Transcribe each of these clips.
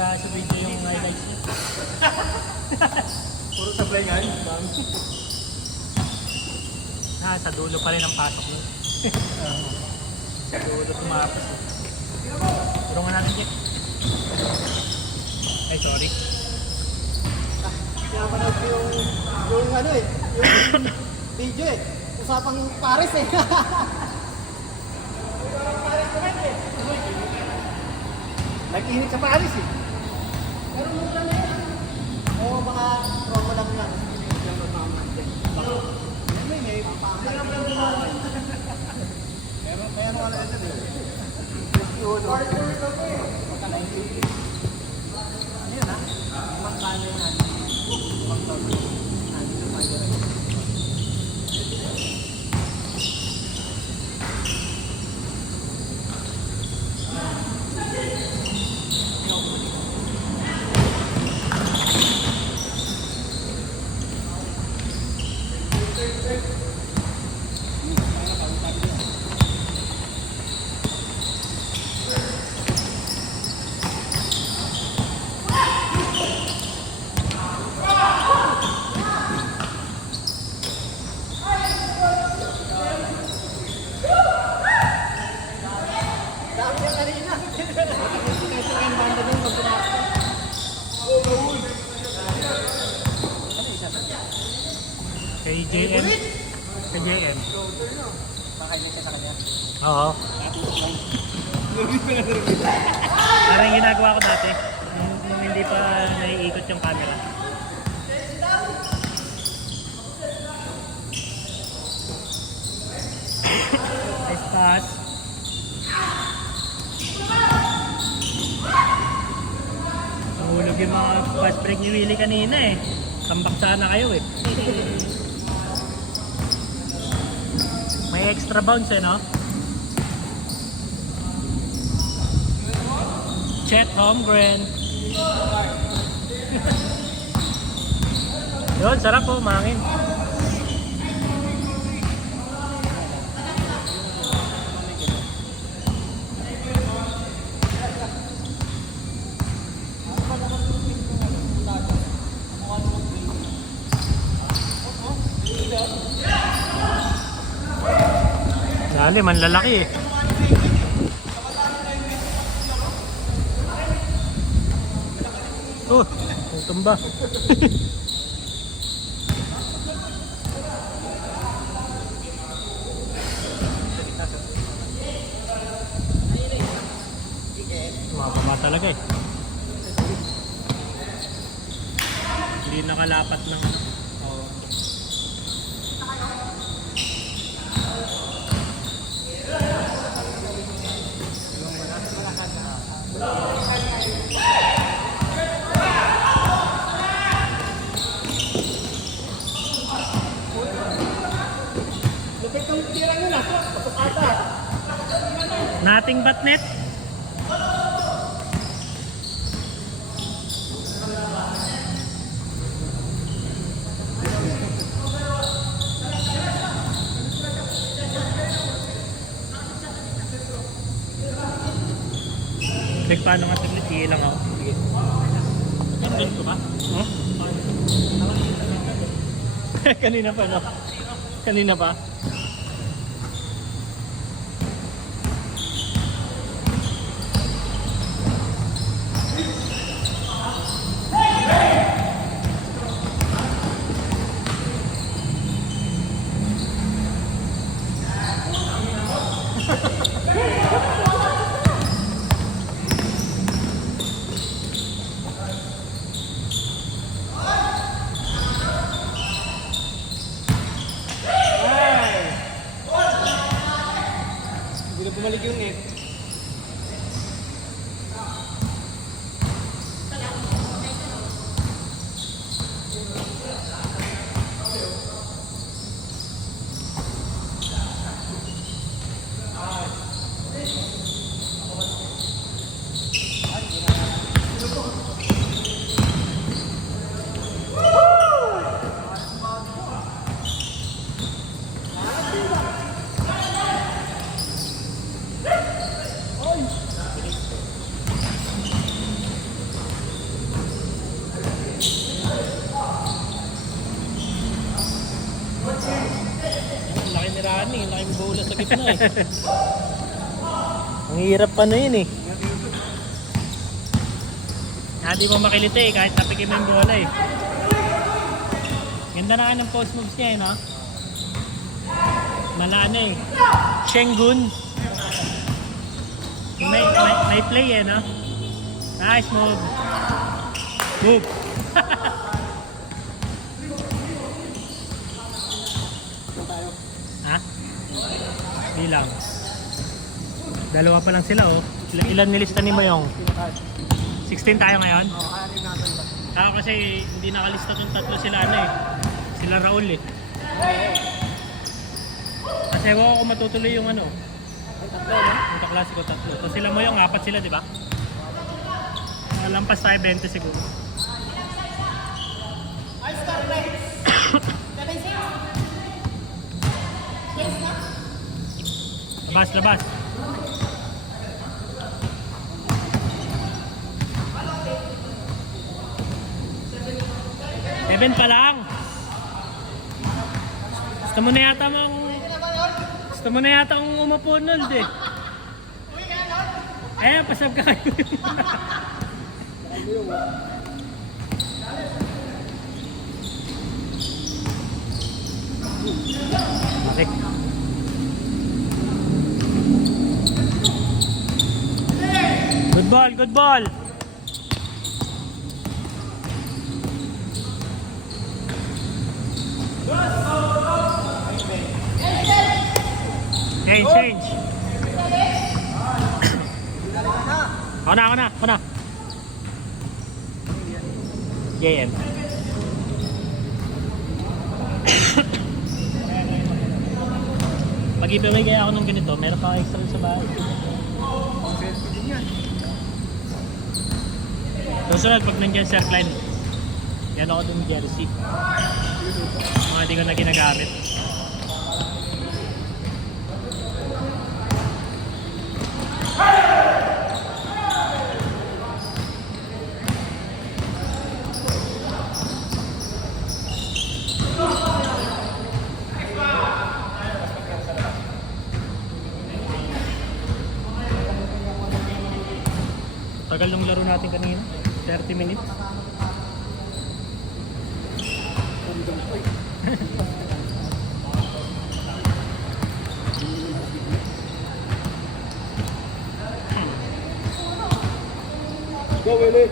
sa video yung highlights niya. Puro sablay nga yun. Sa dulo pa rin ang pasok mo. Sa dulo tumapos. Turungan natin, Jeff. Ay, sorry. Kaya manood ko yung ano eh, yung video eh. Usapang Paris eh. Nag-init sa Paris eh. Pero mura na yan. Oo, baka promo lang yan. Hindi lang magmamantin. Baka. May papahay. Pero may ano na ito eh. Partner ito eh. Baka 90. Ano yun ha? Magkano yan? Magkano yan? Kay JM. Kay JM. Makailan ka sa kanya? Oo. Parang yung ginagawa ko dati. Nung hindi pa naiikot yung camera. Nice pass. Nahulog yung mga fast break ni Willie kanina eh. Tambak sana kayo eh. May extra bounce eh, no? Chet Holmgren. Yun, sarap po, mahangin. Dali, manlalaki eh. Tumba. Mababa talaga eh. Hindi nakalapat ng Lupit ng tira nyo na. Pasok ata. Nothing but net. Like, paano nga saglit? Sige lang ako. Sige. Update ko ba? Huh? Kanina pa, no? Kanina pa? Hindi na bumalik yung net. ni Rani. Laking bola sa gitna eh. Ang hirap pa na yun eh. Hindi mo makiliti eh, kahit tapikin mo yung bola eh. Ganda na ng post moves niya eh, no? Malana eh. Shengun. May play eh, no? Nice move. Move. Ha? Bilang. Dalawa pa lang sila oh. Ilan nilista ni Mayong? 16 tayo ngayon? Oo, kaya rin natin ba? Ako kasi hindi nakalista kung tatlo sila ano eh. Sila Raul eh. Kasi ewan ko kung matutuloy yung ano. Ay, tatlo, no? Yung kaklasiko tatlo. So sila Mayong, apat sila di ba? Lampas tayo 20 siguro. Labas, labas. Seven pa lang. Gusto mo na yata mong... Gusto mo na yata ang umupo nun, eh. Eh, pasab ka kayo. Okay. Good ball, good ball. Change, change. Ako na, ako na, ako na. JM. Pag-ibigay kaya ako ng ganito, meron pa extra sa bahay. Susunod, pag nandiyan sa airline, yan ako itong jersey. Mga hindi ko na ginagamit. Tagal nung laro natin kanina, 30 minutes. Go, Willie!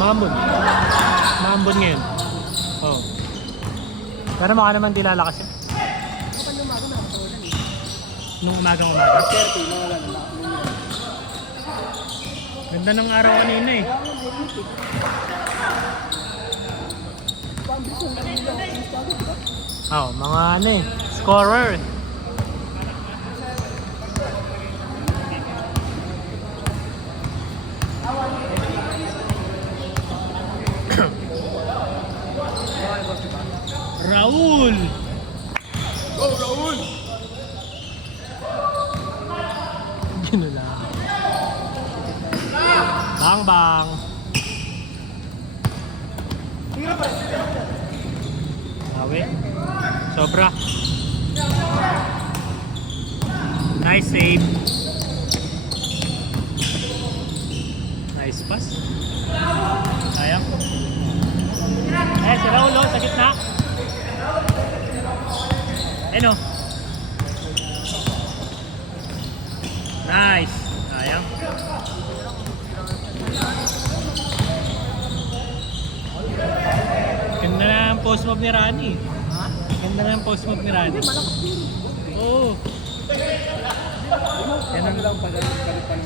Mambon. Mambon ngayon. Oo. Oh. Pero mukha naman di lalakas yun. Nung umagang-umaga. 30, mga lang. Ganda ng araw kanina eh. Oo, mga ano eh. Scorer. Raul! Go, Raul! Ginula. Bang bang! Awe. Sobra. Nice save. Nice pass. Sayang. Eh, si Raul oh, sa gitna. Ano? Nice. Sayang. Ganda na ang post move ni Rani. Ha? Ganda na ang post move ni Rani. Oo. Yan ang lang pala yung post ng...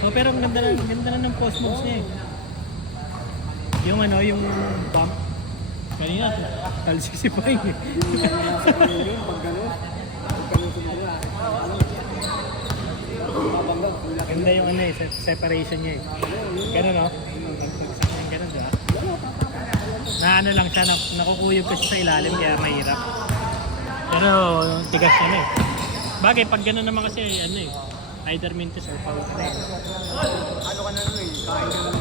So, pero ang ganda na ng post moves niya eh. Yung ano, yung bump. Kanina, talsik si Pine eh. Yung nasa kanina yun, pag gano'n. Pag gano'n tumala. Mabanggang. Ganda yung ano eh, separation niya eh. Ganun no? Pagsak niya yung ganun, diba? Na ano lang siya, nakukuyog kasi sa ilalim kaya mahirap. Pero tigas niya na eh. Bagay, pag gano'n naman kasi, ano eh, either mintis or foul ka na eh. Ano ka na nun eh, kain ka na nun.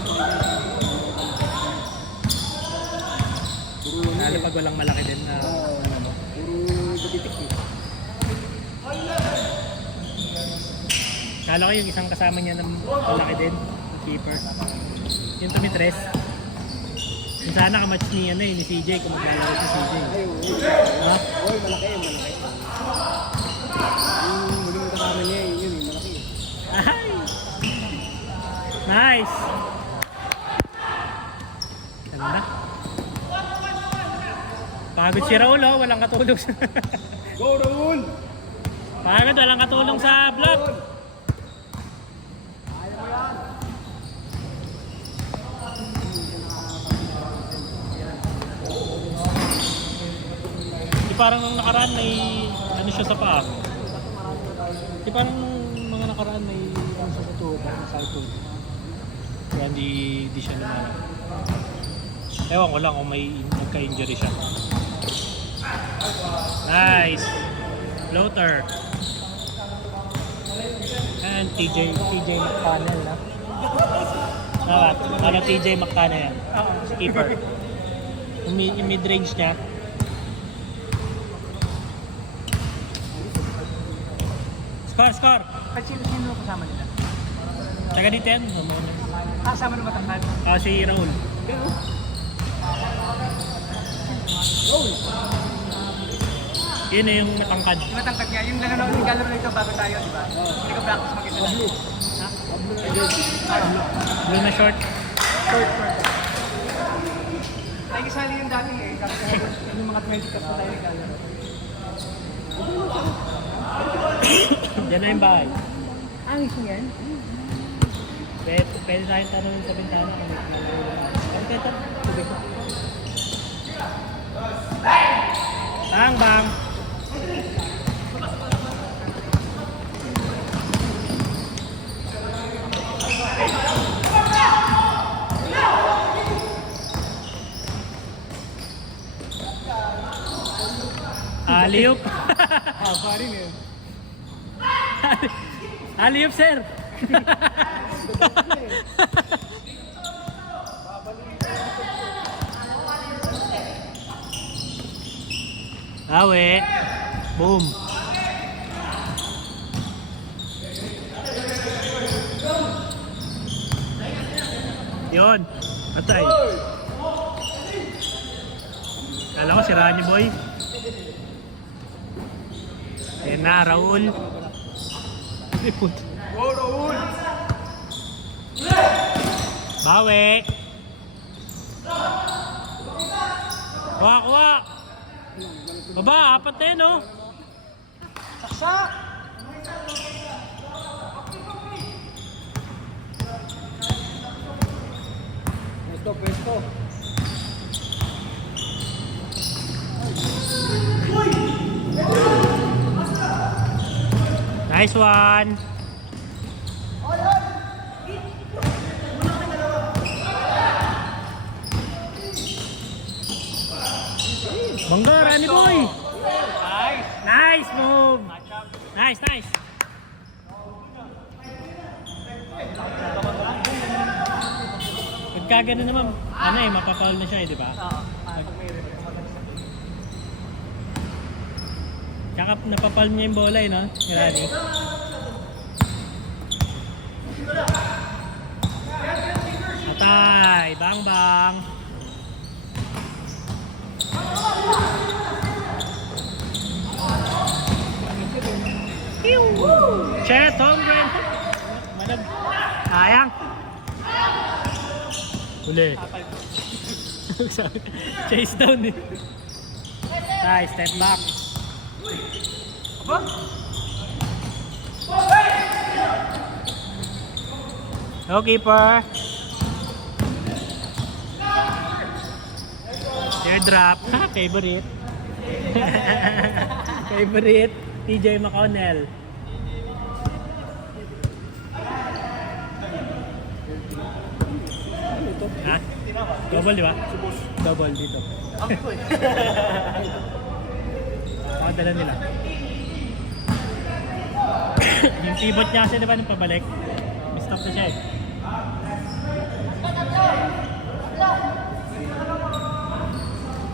Lalo pag walang malaki din na... Puro butitik eh. Kala ko yung isang kasama niya ng malaki din, yung keeper. Yung tumitres. Yung sana kamatch ni, ano, eh, ni CJ kung maglalaro si CJ. Ay, oo. Ha? Oy, malaki yun, malaki. Yung muling kasama niya eh, yun eh, malaki eh. Ay! Nice! Ganda. Pagod si Raul, oh. Walang katulong sa... Go, Raul! Pagod, walang katulong sa block. Ayaw mo yan! Di parang nung nakaraan may ano siya sa paa. Di parang nung mga nakaraan may ano siya sa tuhod, parang sa tuhod. Kaya di siya lumalang. Ewan ko lang kung may nagka-injury siya. Nice! Floater. And TJ McConnell, no? Ano TJ McConnell yan? Keeper. Yung mid-range niya. Score! Sino kasama nila? Taga dito yan. Kasama na matangkad? Si Raul. Yun na yung matangkad. Yung matangkad niya, yung naglalaro nito bago tayo, di ba? Hindi ko practice mag-isa na. Ha? Blue na short. Short. Ay, isali yung dati eh. Kasi yung mga 20 cups na tayo naglalaro. Diyan na yung bahay. Angis mo yan? Pwede tayong tanongin sa bintana. Ano kaya ito? Tubig ko. Bang! Aliyup! Pari na yun. Aliyup, sir! Awe! Boom! Yun! Patay! Kala ko siraan niyo, boy. Ayan na, Raul. Ipot. Go, Raul! Bawi. Kuha. Baba, apat na yun, oh. Saksak! Pwesto. Nice one. Bangga, Rani boy. Nice move. Nice. Pagka ganun naman, ano eh, mapapaul na siya eh, di ba? Tsaka napapal niya yung bola eh, no? Ni Rani. Atay! Bang! Chet, home run! Manag. Sayang! Huli. Chase down eh. Nice, step back. No keeper. Teardrop. Favorite. Favorite. TJ McConnell. Ha? Double, di ba? Double dito. Pakadala nila. Yung pivot niya kasi diba nung pabalik? Stop na siya eh.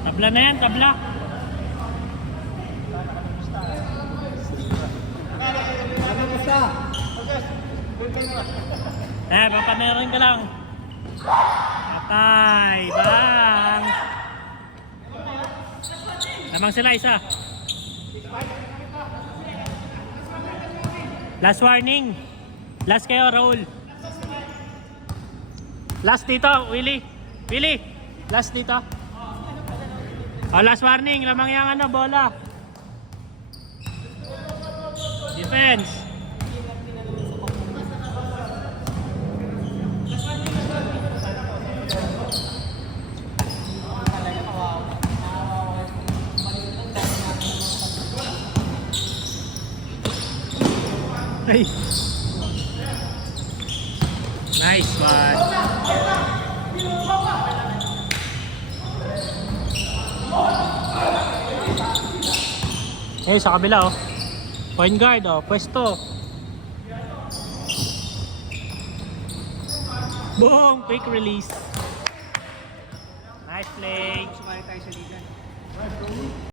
Tabla na yan, tabla. Ano basta? Papameron ka lang. Patay, bang. Lamang sila isa. Last warning. Last kayo, Raul. Last dito, Willie. Willie, last dito. Oh, last warning. Lamang yung ano, bola. Defense. Ay. Nice one. Eh, sa kabila oh. Point guard oh, pwesto. Boom! Quick release. Nice play. Sumali tayo sa liga.